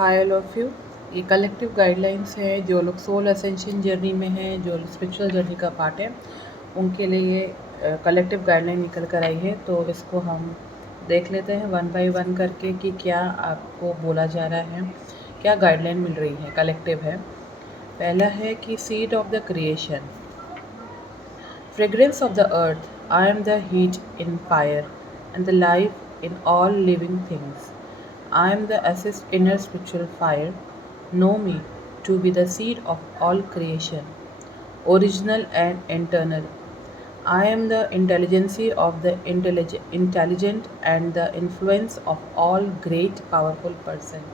Hi all of you. ये collective guidelines है जो लोग सोल असेंशन जर्नी में हैं, जो स्पिरिचुअल जर्नी का पार्ट है, उनके लिए ये कलेक्टिव गाइडलाइन निकल कर आई है। तो इसको हम देख लेते हैं वन बाय वन करके कि क्या आपको बोला जा रहा है, क्या गाइडलाइन मिल रही है। कलेक्टिव है। पहला है कि seed of the creation, fragrance of the earth, I am the heat in fire, and the life in all living things. I am the assist inner spiritual fire. Know me to be the seed of all creation, original and eternal. I am the intelligence of the intelligent and the influence of all great powerful person.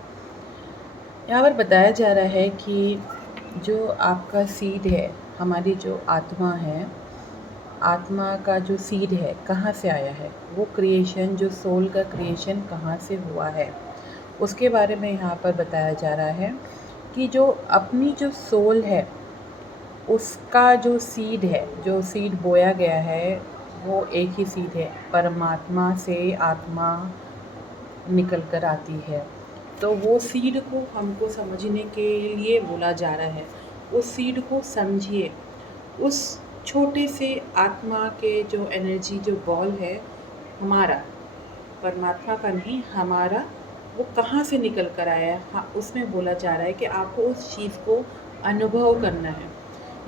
यहाँ पर बताया जा रहा है कि जो आपका seed है, हमारी जो आत्मा है, आत्मा का जो सीड है कहाँ से आया है, वो क्रिएशन, जो सोल का क्रिएशन कहाँ से हुआ है, उसके बारे में यहाँ पर बताया जा रहा है कि जो अपनी जो सोल है उसका जो सीड है, जो सीड बोया गया है, वो एक ही सीड है, परमात्मा से आत्मा निकल कर आती है। तो वो सीड को हमको समझने के लिए बोला जा रहा है। उस सीड को समझिए। उस छोटे से आत्मा के जो एनर्जी, जो बॉल है हमारा, परमात्मा का नहीं, हमारा, वो कहाँ से निकल कर आया है। हाँ, उसमें बोला जा रहा है कि आपको उस चीज़ को अनुभव करना है।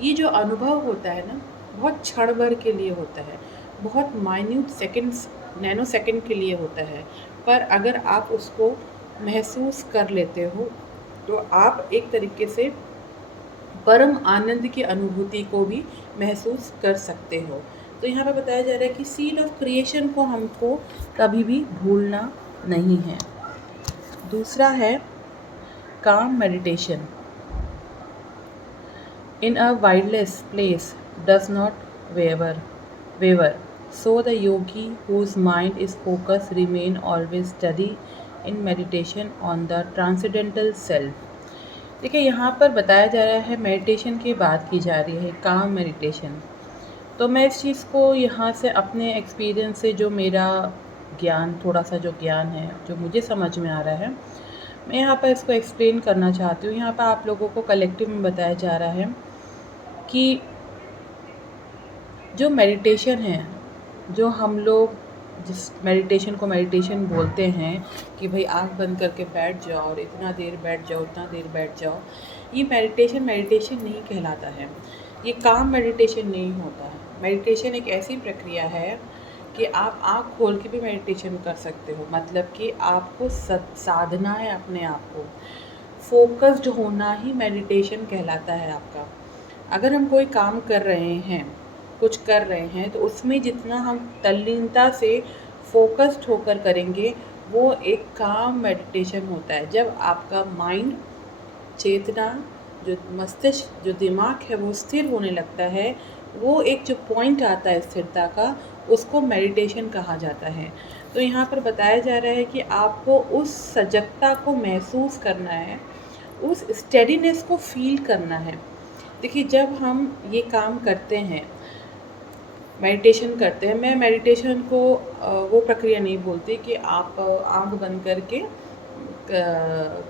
ये जो अनुभव होता है ना, बहुत क्षण भर के लिए होता है, बहुत माइन्यूट सेकंड्स, नैनो सेकंड के लिए होता है। पर अगर आप उसको महसूस कर लेते हो तो आप एक तरीके से परम आनंद की अनुभूति को भी महसूस कर सकते हो। तो यहाँ पर बताया जा रहा है कि सीड ऑफ क्रिएशन को हमको कभी भी भूलना नहीं है। दूसरा है काम meditation. In a windless place does not waver. So the yogi whose mind is focused remain always steady in meditation on the transcendental self. देखिए, यहाँ पर बताया जा रहा है, मेडिटेशन की बात की जा रही है, काम मेडिटेशन। तो मैं इस चीज़ को यहाँ से अपने एक्सपीरियंस से, जो मेरा ज्ञान, थोड़ा सा जो ज्ञान है, जो मुझे समझ में आ रहा है, मैं यहाँ पर इसको एक्सप्लेन करना चाहती हूँ। यहाँ पर आप लोगों को कलेक्टिव में बताया जा रहा है कि जो मेडिटेशन है, जो हम लोग जिस मेडिटेशन को मेडिटेशन बोलते हैं कि भाई आँख बंद करके बैठ जाओ और इतना देर बैठ जाओ, उतना देर बैठ जाओ, ये मेडिटेशन नहीं कहलाता है। ये काम मेडिटेशन नहीं होता है। मेडिटेशन एक ऐसी प्रक्रिया है कि आप आँख खोल के भी मेडिटेशन कर सकते हो। मतलब कि आपको साधना है, अपने आप को फोकस्ड होना ही मेडिटेशन कहलाता है आपका। अगर हम कोई काम कर रहे हैं, कुछ कर रहे हैं, तो उसमें जितना हम तल्लीनता से फोकस्ड होकर करेंगे, वो एक काम मेडिटेशन होता है। जब आपका माइंड, चेतना, जो मस्तिष्क, जो दिमाग है, वो स्थिर होने लगता है, वो एक जो पॉइंट आता है स्थिरता का, उसको मेडिटेशन कहा जाता है। तो यहाँ पर बताया जा रहा है कि आपको उस सजगता को महसूस करना है, उस स्टेडीनेस को फील करना है। देखिए, जब हम ये काम करते हैं, मेडिटेशन करते हैं, मैं मेडिटेशन को वो प्रक्रिया नहीं बोलती कि आप आँख बंद करके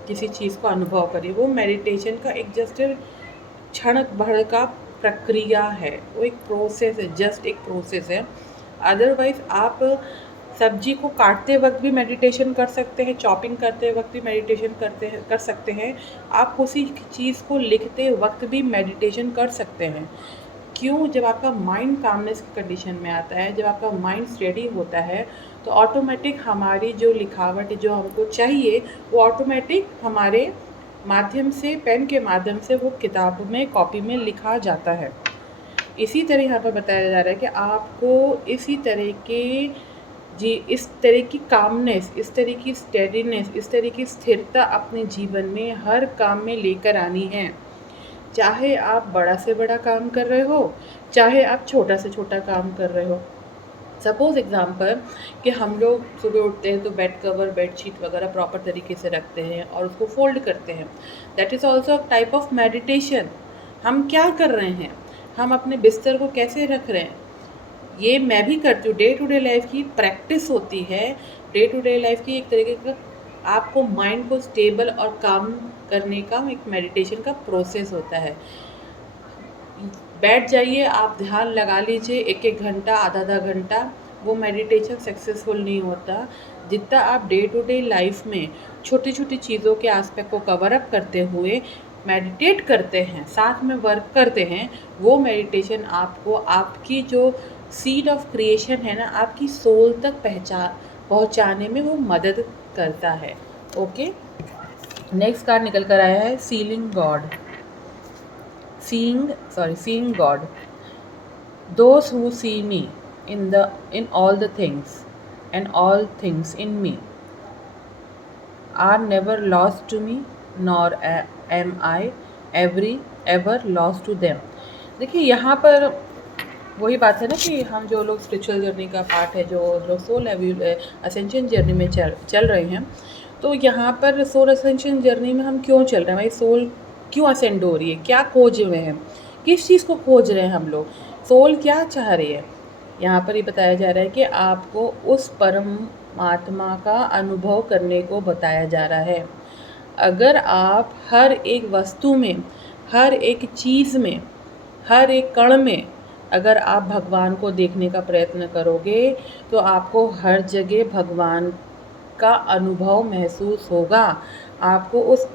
किसी चीज़ को अनुभव करिए। वो मेडिटेशन का एक जस्ट क्षण भर का प्रक्रिया है, वो एक प्रोसेस है, जस्ट एक प्रोसेस है। अदरवाइज़ आप सब्जी को काटते वक्त भी मेडिटेशन कर सकते हैं, चॉपिंग करते वक्त भी मेडिटेशन कर सकते हैं। आप उसी चीज़ को लिखते वक्त भी मेडिटेशन कर सकते हैं। क्यों? जब आपका माइंड कामनेस की कंडीशन में आता है, जब आपका माइंड स्टेडी होता है, तो ऑटोमेटिक हमारी जो लिखावट, जो हमको चाहिए, वो ऑटोमेटिक हमारे माध्यम से, पेन के माध्यम से वो किताब में, कॉपी में लिखा जाता है। इसी तरह यहाँ पर बताया जा रहा है कि आपको इसी तरह के इस तरह की कामनेस, इस तरह की स्टेडीनेस, इस तरह की स्थिरता अपने जीवन में हर काम में लेकर आनी है। चाहे आप बड़ा से बड़ा काम कर रहे हो, चाहे आप छोटा से छोटा काम कर रहे हो। सपोज़ एग्ज़ाम्पल कि हम लोग सुबह उठते हैं तो बेड कवर, बेडशीट वगैरह प्रॉपर तरीके से रखते हैं और उसको फोल्ड करते हैं। That is also a type of meditation. हम क्या कर रहे हैं, हम अपने बिस्तर को कैसे रख रहे हैं, ये मैं भी करती हूँ। डे टू डे लाइफ की प्रैक्टिस होती है, डे टू डे लाइफ की एक तरीके का आपको माइंड को स्टेबल और काम करने का एक मेडिटेशन का प्रोसेस होता है। बैठ जाइए, आप ध्यान लगा लीजिए 1-1 घंटा, आधा-आधा घंटा, वो मेडिटेशन सक्सेसफुल नहीं होता। जितना आप डे टू डे लाइफ में छोटी-छोटी चीज़ों के एस्पेक्ट को कवर अप करते हुए मेडिटेट करते हैं, साथ में वर्क करते हैं, वो मेडिटेशन आपको आपकी जो सीड ऑफ क्रिएशन है ना, आपकी सोल तक पहुँचाने में वो मदद करता है। ओके, नेक्स्ट कार्ड निकल कर आया है ceiling God. Seeing God. Those who see me in all the things and all things in me are never lost to me, nor am I ever lost to them. देखिए यहाँ पर वही बात है ना कि हम जो लोग स्पिरिचुअल जर्नी का पार्ट है, जो लोग सोल असेंशन जर्नी में चल रहे हैं, तो यहाँ पर सोल असेंशन जर्नी में हम क्यों चल रहे हैं भाई? सोल क्यों असेंड हो रही है? क्या खोज रहे हैं? किस चीज़ को खोज रहे हैं हम लोग? सोल क्या चाह रही है? यहाँ पर ये बताया जा रहा है कि आपको उस परमात्मा का अनुभव करने को बताया जा रहा है। अगर आप हर एक वस्तु में, हर एक चीज़ में, हर एक कण में अगर आप भगवान को देखने का प्रयत्न करोगे तो आपको हर जगह भगवान का अनुभव महसूस होगा। आपको उस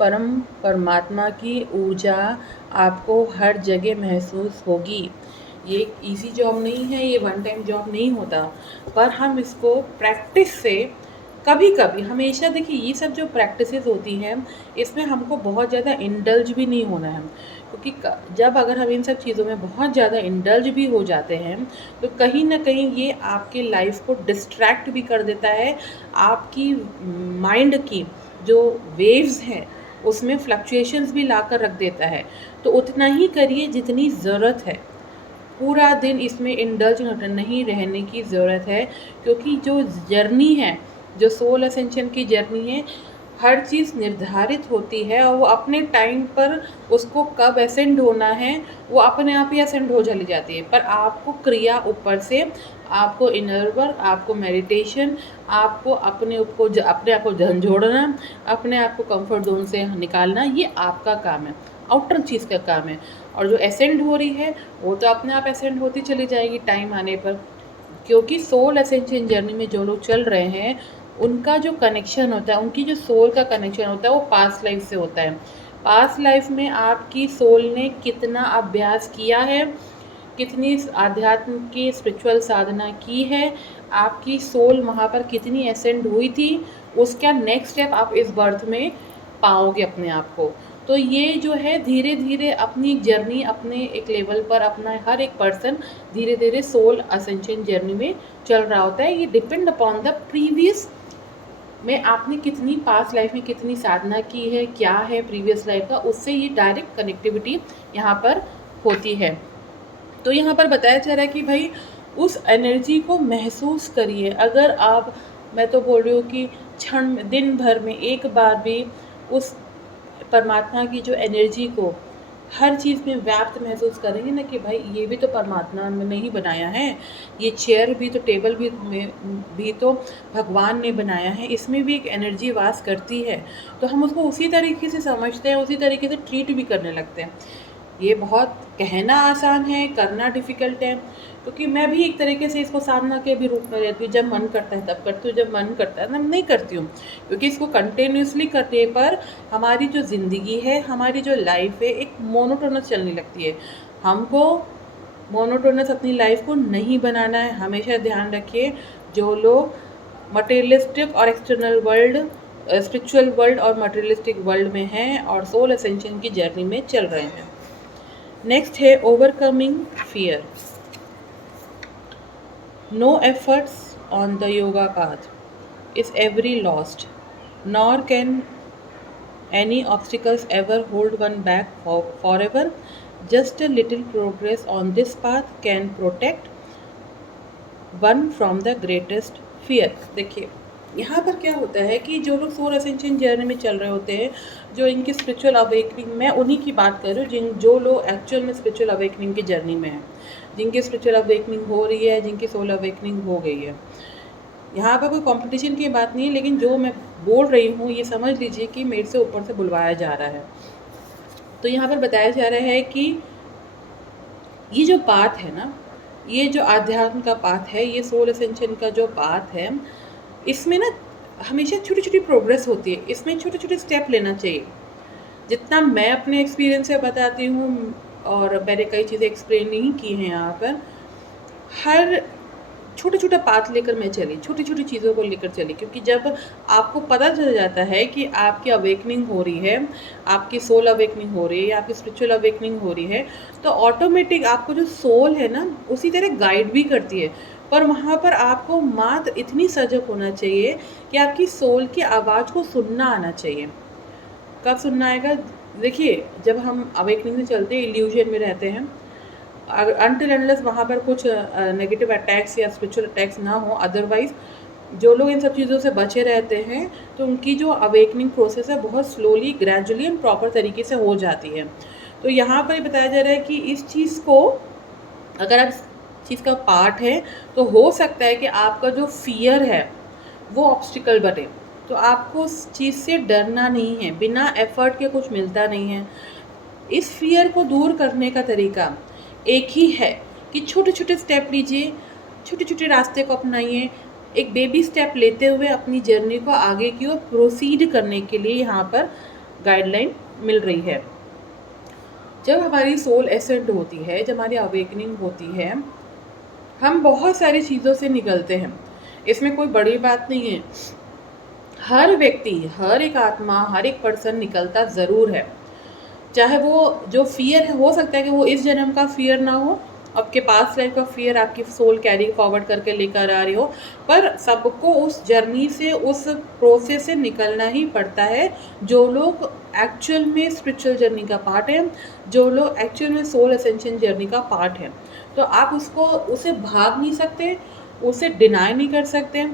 परमात्मा की ऊर्जा आपको हर जगह महसूस होगी। ये एक ईजी जॉब नहीं है, ये वन टाइम जॉब नहीं होता, पर हम इसको प्रैक्टिस से कभी कभी, हमेशा देखिए ये सब जो प्रैक्टिसेस होती हैं इसमें हमको बहुत ज़्यादा इंडल्ज भी नहीं होना है, क्योंकि जब अगर हम इन सब चीज़ों में बहुत ज़्यादा इंडल्ज भी हो जाते हैं तो कहीं ना कहीं ये आपके लाइफ को डिस्ट्रैक्ट भी कर देता है। आपकी माइंड की जो वेव्स हैं उसमें फ्लक्चुएशंस भी ला कर रख देता है। तो उतना ही करिए जितनी ज़रूरत है, पूरा दिन इसमें इंडल्ज नहीं रहने की ज़रूरत है, क्योंकि जो जर्नी है, जो सोल असेंशन की जर्नी है, हर चीज़ निर्धारित होती है और वो अपने टाइम पर उसको कब असेंड होना है वो अपने आप ही असेंड हो चली जाती है। पर आपको क्रिया ऊपर से, आपको इनर वर्क, आपको मेडिटेशन, आपको अपने आप को झंझोड़ना, अपने आप को कंफर्ट जोन से निकालना, ये आपका काम है, आउटर चीज़ का काम है। और जो असेंड हो रही है वो तो अपने आप असेंड होती चली जाएगी टाइम आने पर, क्योंकि सोल असेंशन जर्नी में जो लोग चल रहे हैं उनका जो कनेक्शन होता है, उनकी जो सोल का कनेक्शन होता है वो पास्ट लाइफ से होता है। पास्ट लाइफ में आपकी सोल ने कितना अभ्यास किया है, कितनी आध्यात्म की स्पिरिचुअल साधना की है, आपकी सोल वहाँ पर कितनी असेंड हुई थी, उसका नेक्स्ट स्टेप आप इस बर्थ में पाओगे अपने आप को। तो ये जो है धीरे धीरे अपनी जर्नी, अपने एक लेवल पर अपना हर एक पर्सन धीरे धीरे सोल असेंशन जर्नी में चल रहा होता है। ये डिपेंड अपॉन द प्रीवियस में आपने कितनी पास्ट लाइफ में कितनी साधना की है, क्या है प्रीवियस लाइफ का, उससे ये डायरेक्ट कनेक्टिविटी यहाँ पर होती है। तो यहाँ पर बताया जा रहा है कि भाई उस एनर्जी को महसूस करिए। अगर आप, मैं तो बोल रही हूँ कि क्षण दिन भर में एक बार भी उस परमात्मा की जो एनर्जी को हर चीज़ में व्याप्त महसूस करेंगे ना कि भाई ये भी तो परमात्मा ने ही बनाया है, ये चेयर भी तो, टेबल भी तो भगवान ने बनाया है, इसमें भी एक एनर्जी वास करती है, तो हम उसको उसी तरीके से समझते हैं, उसी तरीके से ट्रीट भी करने लगते हैं। ये बहुत कहना आसान है, करना डिफ़िकल्ट है, क्योंकि मैं भी एक तरीके से इसको साधना के भी रूप में रहती हूँ। जब मन करता है तब करती हूँ, जब मन करता है तब नहीं करती हूँ, क्योंकि इसको कंटिन्यूसली करने पर हमारी जो ज़िंदगी है, हमारी जो लाइफ है, एक मोनोटोनस चलने लगती है। हमको मोनोटोनस अपनी लाइफ को नहीं बनाना है। हमेशा ध्यान रखिए, जो लोग मटेरियलिस्टिक और एक्सटर्नल वर्ल्ड, स्पिरिचुअल वर्ल्ड और मटेरियलिस्टिक वर्ल्ड में हैं और सोल असेंशन की जर्नी में चल रहे हैं। नेक्स्ट है overcoming fear. No efforts on the yoga path is ever lost, nor can any obstacles ever hold one back forever. Just a little progress on this path can protect one from the greatest fear. देखिए यहाँ पर क्या होता है कि जो लोग soul ascension journey में चल रहे होते हैं, जो इनकी स्पिरिचुअल अवेकनिंग, मैं उन्हीं की बात कर रही हूँ जो लोग एक्चुअल में स्पिरिचुअल अवेकनिंग की जर्नी में हैं, जिनकी स्पिरिचुअल अवेकनिंग हो रही है, जिनकी सोल अवेकनिंग हो गई है, यहाँ पर कोई कंपटीशन की बात नहीं है, लेकिन जो मैं बोल रही हूँ ये समझ लीजिए कि मेरे से ऊपर से बुलवाया जा रहा है। तो यहाँ पर बताया जा रहा है कि ये जो पाथ है ना, ये जो आध्यात्म का पाथ है, ये सोल असेंशन का जो पाथ है, इसमें ना हमेशा छोटी छोटी प्रोग्रेस होती है, इसमें छोटे छोटे स्टेप लेना चाहिए। जितना मैं अपने एक्सपीरियंस से बताती हूँ, और मैंने कई चीज़ें एक्सप्लेन नहीं की हैं यहाँ पर, हर छोटा छोटा पाथ लेकर मैं चली, छोटी छोटी चीज़ों को लेकर चली, क्योंकि जब आपको पता चल जाता है कि आपकी अवेकनिंग हो रही है, आपकी सोल अवेकनिंग हो रही है, आपकी स्पिरिचुअल अवेकनिंग हो रही है, तो ऑटोमेटिक आपको जो सोल है ना उसी तरह गाइड भी करती है। पर वहाँ पर आपको मात्र इतनी सजग होना चाहिए कि आपकी सोल की आवाज़ को सुनना आना चाहिए। कब सुनना आएगा? देखिए, जब हम अवेकनिंग से चलते हैं, इल्यूजन में रहते हैं, अनटिल अनलेस वहाँ पर कुछ नेगेटिव अटैक्स या स्पिरिचुअल अटैक्स ना हो, अदरवाइज जो लोग इन सब चीज़ों से बचे रहते हैं तो उनकी जो अवेकनिंग प्रोसेस है बहुत स्लोली, ग्रेजुअली एंड प्रॉपर तरीके से हो जाती है। तो यहाँ पर बताया जा रहा है कि इस चीज़ को अगर आप इस चीज़ का पार्ट है तो हो सकता है कि आपका जो फियर है वो ऑब्स्टिकल बने। तो आपको उस चीज़ से डरना नहीं है, बिना एफर्ट के कुछ मिलता नहीं है। इस फियर को दूर करने का तरीका एक ही है कि छोटे छोटे स्टेप लीजिए, छोटे छोटे रास्ते को अपनाइए, एक बेबी स्टेप लेते हुए अपनी जर्नी को आगे की ओर प्रोसीड करने के लिए यहाँ पर गाइडलाइन मिल रही है। जब हमारी सोल एसेंट होती है, जब हमारी अवेकनिंग होती है, हम बहुत सारी चीज़ों से निकलते हैं, इसमें कोई बड़ी बात नहीं है। हर व्यक्ति, हर एक आत्मा, हर एक पर्सन निकलता ज़रूर है। चाहे वो जो फियर है, हो सकता है कि वो इस जन्म का फियर ना हो, आपके पास लाइफ का फियर आपकी सोल कैरी फॉरवर्ड करके लेकर आ रही हो, पर सबको उस जर्नी से, उस प्रोसेस से निकलना ही पड़ता है। जो लोग एक्चुअल में स्पिरिचुअल जर्नी का पार्ट है, जो लोग एक्चुअल में सोल असेंशन जर्नी का पार्ट है, तो आप उसे भाग नहीं सकते, उसे डिनाई नहीं कर सकते।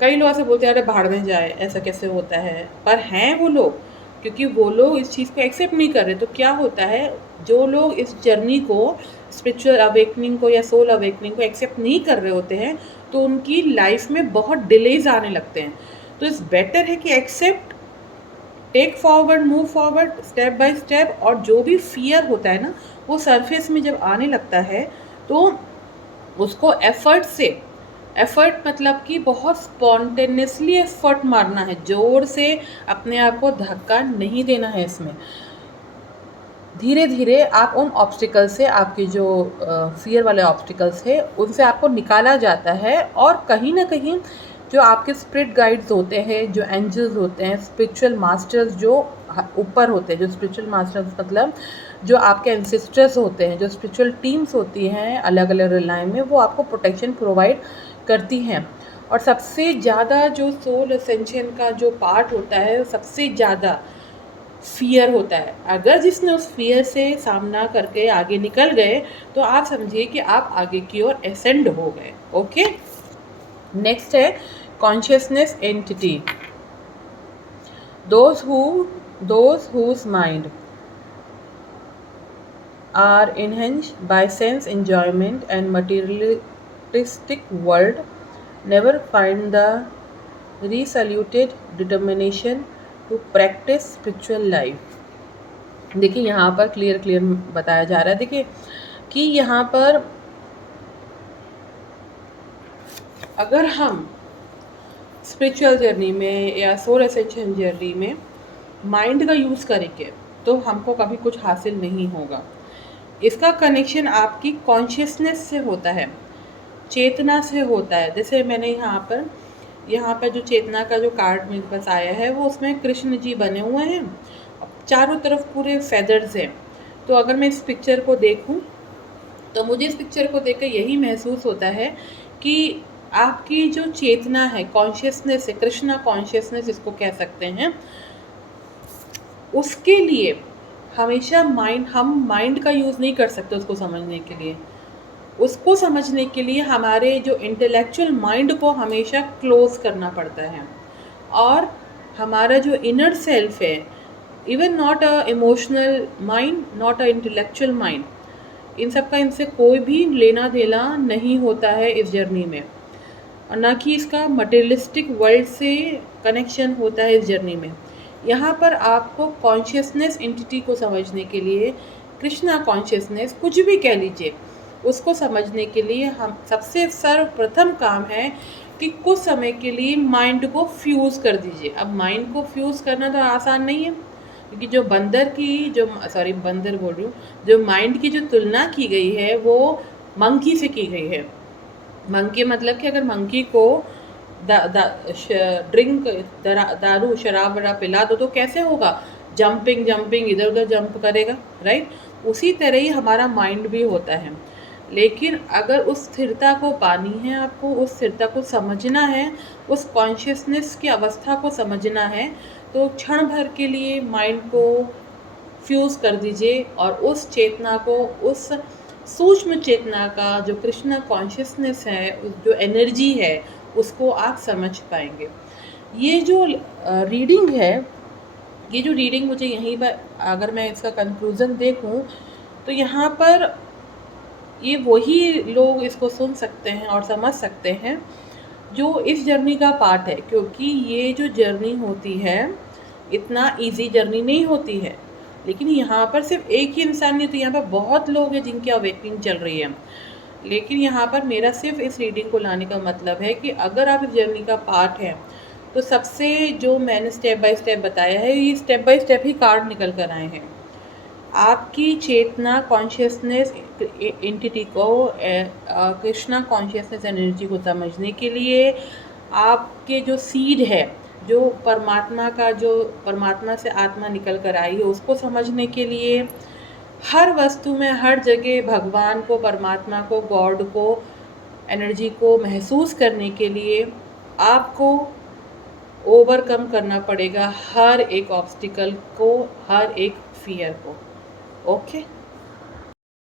कई लोग ऐसे बोलते हैं, अरे भाड़ में जाए, ऐसा कैसे होता है, पर हैं वो लोग, क्योंकि वो लोग इस चीज़ को एक्सेप्ट नहीं कर रहे। तो क्या होता है, जो लोग इस जर्नी को, स्पिरिचुअल अवेकनिंग को या सोल अवेकनिंग को एक्सेप्ट नहीं कर रहे होते हैं, तो उनकी लाइफ में बहुत डिलेज आने लगते हैं। तो इट्स बेटर है कि accept, take forward, move forward step by step. और जो भी फियर होता है ना, वो सरफेस में जब आने लगता है तो उसको एफर्ट से, एफर्ट मतलब कि बहुत स्पॉन्टेनियसली एफर्ट मारना है, ज़ोर से अपने आप को धक्का नहीं देना है। इसमें धीरे धीरे आप उन ऑब्स्टिकल से, आपकी जो फियर वाले ऑब्स्टिकल्स है, उनसे आपको निकाला जाता है। और कहीं ना कहीं जो आपके स्पिरिट गाइड्स होते हैं, जो एंजल्स होते हैं, स्पिरिचुअल मास्टर्स जो ऊपर होते हैं, जो स्पिरिचुअल मास्टर्स मतलब जो आपके एंसेस्टर्स होते हैं, जो स्पिरिचुअल टीम्स होती हैं अलग अलग लाइन में, वो आपको प्रोटेक्शन प्रोवाइड करती हैं। और सबसे ज़्यादा जो सोल असेंशन का जो पार्ट होता है, सबसे ज़्यादा फियर होता है। अगर जिसने उस फियर से सामना करके आगे निकल गए, तो आप समझिए कि आप आगे की ओर एसेंड हो गए। ओके, नेक्स्ट है consciousness entity. those whose mind are enhanced by sense enjoyment and materialistic world never find the resolute determination to practice spiritual life। देखिए यहाँ पर क्लियर बताया जा रहा है। देखिए कि यहाँ पर अगर हम स्पिरिचुअल जर्नी में या सोल असेंशन जर्नी में माइंड का यूज़ करेंगे तो हमको कभी कुछ हासिल नहीं होगा। इसका कनेक्शन आपकी कॉन्शियसनेस से होता है, चेतना से होता है। जैसे मैंने यहाँ पर जो चेतना का जो कार्ड मेरे पास आया है, वो उसमें कृष्ण जी बने हुए हैं, चारों तरफ पूरे फेदर्स हैं। तो अगर मैं इस पिक्चर को देखूं तो मुझे इस पिक्चर को देखकर यही महसूस होता है कि आपकी जो चेतना है, कॉन्शियसनेस है, कृष्णा कॉन्शियसनेस इसको कह सकते हैं, उसके लिए हमेशा हम माइंड का यूज़ नहीं कर सकते उसको समझने के लिए। उसको समझने के लिए हमारे जो इंटेलेक्चुअल माइंड को हमेशा क्लोज करना पड़ता है। और हमारा जो इनर सेल्फ है, even not a emotional mind, not a intellectual mind, इन सब का इनसे कोई भी लेना देना नहीं होता है इस जर्नी में। और ना कि इसका मटेरियलिस्टिक वर्ल्ड से कनेक्शन होता है इस जर्नी में। यहाँ पर आपको कॉन्शियसनेस एंटिटी को समझने के लिए, कृष्णा कॉन्शियसनेस कुछ भी कह लीजिए, उसको समझने के लिए हम सबसे सर्वप्रथम काम है कि कुछ समय के लिए माइंड को फ्यूज़ कर दीजिए। अब माइंड को फ्यूज़ करना तो आसान नहीं है, क्योंकि जो बंदर की जो सॉरी बंदर बोल रही हूँ, जो माइंड की जो तुलना की गई है वो मंकी से की गई है। मंकी मतलब कि अगर मंकी को ड्रिंक दारू शराब वराब पिला दो तो कैसे होगा, जंपिंग इधर उधर जंप करेगा, राइट। उसी तरह ही हमारा माइंड भी होता है। लेकिन अगर उस स्थिरता को पानी है, आपको उस स्थिरता को समझना है, उस कॉन्शियसनेस की अवस्था को समझना है, तो क्षण भर के लिए माइंड को फ्यूज़ कर दीजिए और उस चेतना को, उस सूक्ष्म चेतना का जो कृष्णा कॉन्शियसनेस है, जो एनर्जी है, उसको आप समझ पाएंगे। ये जो रीडिंग है, ये जो रीडिंग मुझे यहीं पर, अगर मैं इसका कंक्लूज़न देखूं तो यहाँ पर ये वही लोग इसको सुन सकते हैं और समझ सकते हैं जो इस जर्नी का पार्ट है, क्योंकि ये जो जर्नी होती है इतना इजी जर्नी नहीं होती है। लेकिन यहाँ पर सिर्फ एक ही इंसान नहीं होती, यहाँ पर बहुत लोग हैं जिनकी अवेकनिंग चल रही है। लेकिन यहाँ पर मेरा सिर्फ इस रीडिंग को लाने का मतलब है कि अगर आप इस जर्नी का पार्ट हैं तो सबसे जो मैंने स्टेप बाय स्टेप बताया है, ये step by step he card निकल कर आए हैं। आपकी चेतना कॉन्शियसनेस एंटिटी को, कृष्णा कॉन्शियसनेस एनर्जी को समझने के लिए, आपके जो सीड है, जो परमात्मा का, जो परमात्मा से आत्मा निकल कर आई है, उसको समझने के लिए, हर वस्तु में हर जगह भगवान को, परमात्मा को, गॉड को, एनर्जी को महसूस करने के लिए आपको ओवरकम करना पड़ेगा हर एक ऑब्स्टिकल को, हर एक फियर को। ओके।